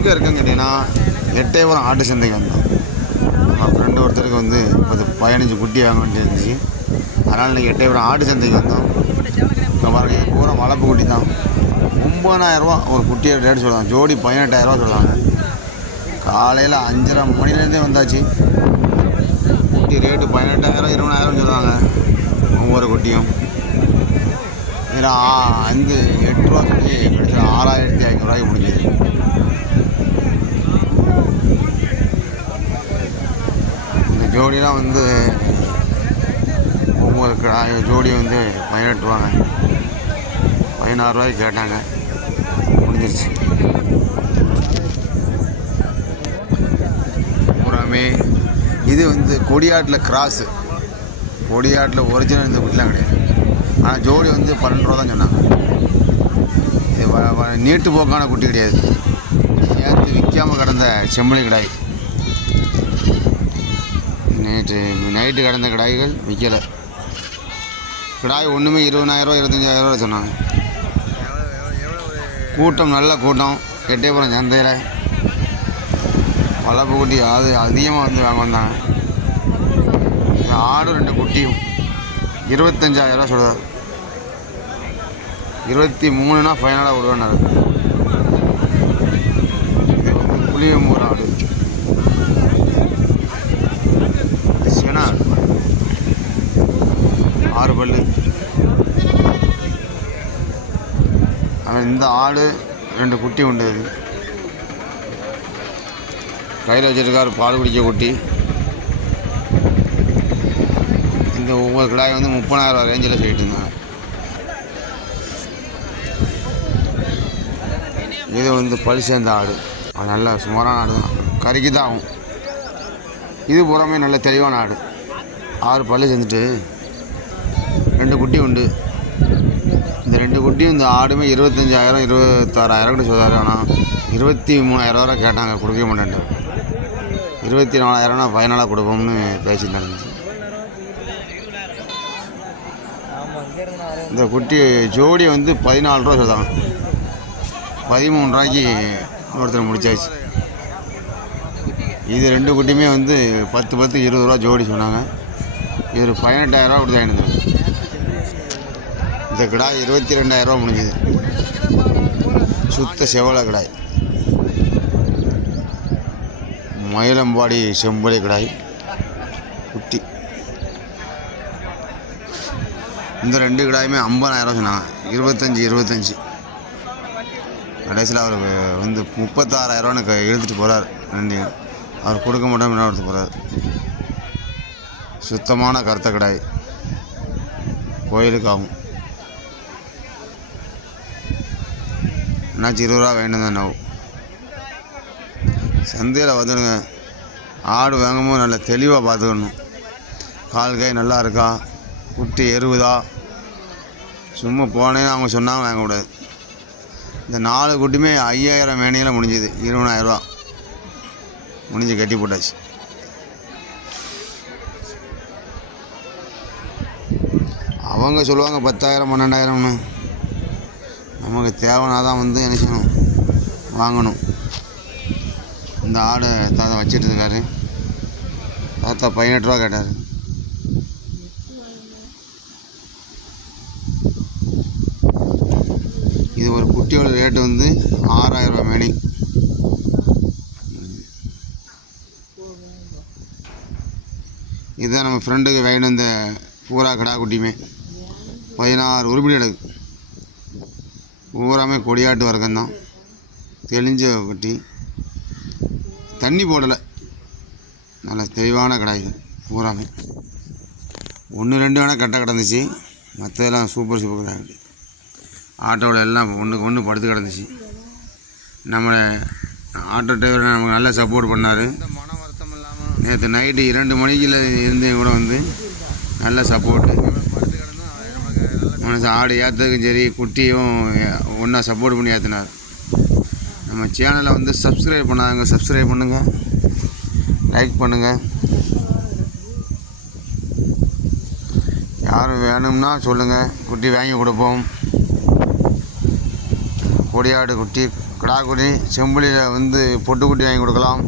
எங்கே இருக்குன்னு கேட்டிங்கன்னா எட்டயபுரம் ஆட்டு சந்தைக்கு வந்தோம். நம்ம ஃப்ரெண்டு ஒருத்தருக்கு வந்து 15 குட்டி வாங்க வேண்டியது இருந்துச்சு. அதனால் இன்றைக்கி எட்டயபுரம் ஆட்டு சந்தைக்கு வந்தோம். இப்போ பாருங்க, இது பூரா வளர்ப்பு குட்டி தான். 9,000 ஒரு குட்டியை ரேட்டு சொல்லுவாங்க. ஜோடி 18,000 சொல்லுவாங்க. காலையில் 5:30 மணிலேருந்தே வந்தாச்சு. குட்டி ரேட்டு 18,000 20,000 சொல்லுவாங்க ஒவ்வொரு குட்டியும். இதில் 8 ரூபா சொல்லி கடைசியில் 6,500 முடிஞ்சது. இந்த ஜோடிலாம் வந்து ஒவ்வொரு ஜோடி வந்து 18 ரூபாங்க. 16 ரூபாய்க்கு கேட்டாங்க, முடிஞ்சிருச்சு. பூராமே இது வந்து கொடியாட்டில் கிராஸு. கொடியாட்டில் ஒரிஜினல் இந்த குட்டிலாம் கிடையாது. ஆனால் ஜோடி வந்து 12 ரூபா தான் சொன்னாங்க. இது நீட்டு போக்கான குட்டி கிடையாது. நேற்று விற்காமல் கிடந்த செம்மொழி கிடாய், நைட்டு கிடந்த கிடாய்கள் விற்கலை. கிடாய் ஒன்றுமே 20,000 25,000 சொன்னாங்க. கூட்டம் நல்ல கூட்டம். எட்டயபுரம் சந்தையில் வளர்ப்பு குட்டி அது அதிகமாக வந்து வாங்க வந்தாங்க. ஆடு 2 குட்டியும் 25,000 சொல்லுவார். 23னா ஃபைனலாக விடுவேன்னாரு. இது வந்து புளியம்பூர் ஆடு. சேனா 6 பல்லு. இந்த ஆடு 2 குட்டி உண்டு. கையில் வச்சுருக்காரு பால் குடிக்க குட்டி. இந்த ஒவ்வொரு கிடாய் வந்து 30,000 ரேஞ்சில் சொல்லிட்டு இருந்தாங்க. இது வந்து பல் சேர்ந்த ஆடு. அது நல்ல சுமாரான ஆடு தான், கறிக்கு தான் ஆகும். இது பூராமே நல்ல தெளிவான ஆடு. 6 பல் சேர்ந்துட்டு 2 குட்டி உண்டு. இந்த 2 குட்டியும் இந்த ஆடுமே 25,000 26,000 கூட சொல்கிறாரு. ஆனால் 23,000 கேட்டாங்க, கொடுக்க மாட்டேன்ட்டு. 24,000 ஃபைனலாக கொடுப்போம்னு பேசிட்டு இருந்துச்சு. இந்த குட்டி ஜோடி வந்து 14 ரூபா சொல்கிறாங்க. 13 ரூபாய்க்கு ஒருத்தர் முடிச்சாச்சு. இது 2 குட்டியுமே வந்து 10 20 ரூபா ஜோடி சொன்னாங்க. இது 18,000 கொடுத்து வாங்கிட்டு. இந்த கிடாய் 22,000 முடிஞ்சுது. சுத்த செவலை கிடாய். மயிலம்பாடி செம்பொழி கிடாய் குட்டி. இந்த 2 கிடாயுமே 50,000 சொன்னாங்க. 25 கடைசியில் அவர் வந்து 36,000 எழுதிட்டு போகிறார். 2 அவர் கொடுக்க மாட்டோம், என்ன எடுத்து போகிறார். சுத்தமான கருத்த கிடாய், கோயிலுக்கு ஆகும். என்னாச்சு 20 ரூபா வேணும் தான். நவ் சந்தையில் வந்துடுங்க. ஆடு வாங்கும்போது நல்லா தெளிவாக பார்த்துக்கணும். கால் கை நல்லா இருக்கா, குட்டி எருவுதா. சும்மா போனேன்னு அவங்க சொன்னாங்க வாங்கக்கூடாது. இந்த 4 குட்டியுமே 5,000 மேனியில் முடிஞ்சுது. 20,000 ரூபா முடிஞ்சு கட்டி போட்டாச்சு. அவங்க சொல்லுவாங்க 10,000 12,000ன்னு. நமக்கு தேவைன்னா தான் வந்து என்ன செய்யணும், வாங்கணும். இந்த ஆடு தாத்தா வச்சுட்டு இருக்காரு. தாத்தா 18 ரூபா கேட்டார். இது ஒரு குட்டியோட ரேட்டு வந்து 6,000 ரூபா மேனி. இதுதான் நம்ம ஃப்ரெண்டுக்கு வாங்கிட்டு வந்த பூரா கடா குட்டியுமே 16 உருப்படி எடுக்கு. பூராமே கொடியாட்டு வர்க்கம்தான். தெளிஞ்ச குட்டி, தண்ணி போடலை, நல்ல தெளிவான கடாய்கள். பூராமே 1 2 வேணால் கட்ட கிடந்துச்சு. மற்றதெல்லாம் சூப்பர் கடாய். ஆட்டோட எல்லாம் ஒன்றுக்கு ஒன்று படுத்து கிடந்துச்சு. நம்ம ஆட்டோ டிரைவர் நமக்கு நல்லா சப்போர்ட் பண்ணார். நேற்று நைட்டு 2 மணிக்குள்ள இருந்தே கூட வந்து நல்ல சப்போர்ட்டு. மனசு ஆடு ஏற்றுறதுக்கும் சரி, குட்டியும் ஒன்றா சப்போர்ட் பண்ணி ஏற்றினார். நம்ம சேனலை வந்து சப்ஸ்கிரைப் பண்ணாங்க, சப்ஸ்கிரைப் பண்ணுங்கள், லைக் பண்ணுங்கள். யாரும் வேணும்னா சொல்லுங்கள், குட்டி வாங்கி கொடுப்போம். கொடியாடு குட்டி கிடாக்குடி செம்புலியில் வந்து பொட்டுக்குட்டி வாங்கி கொடுக்கலாம்.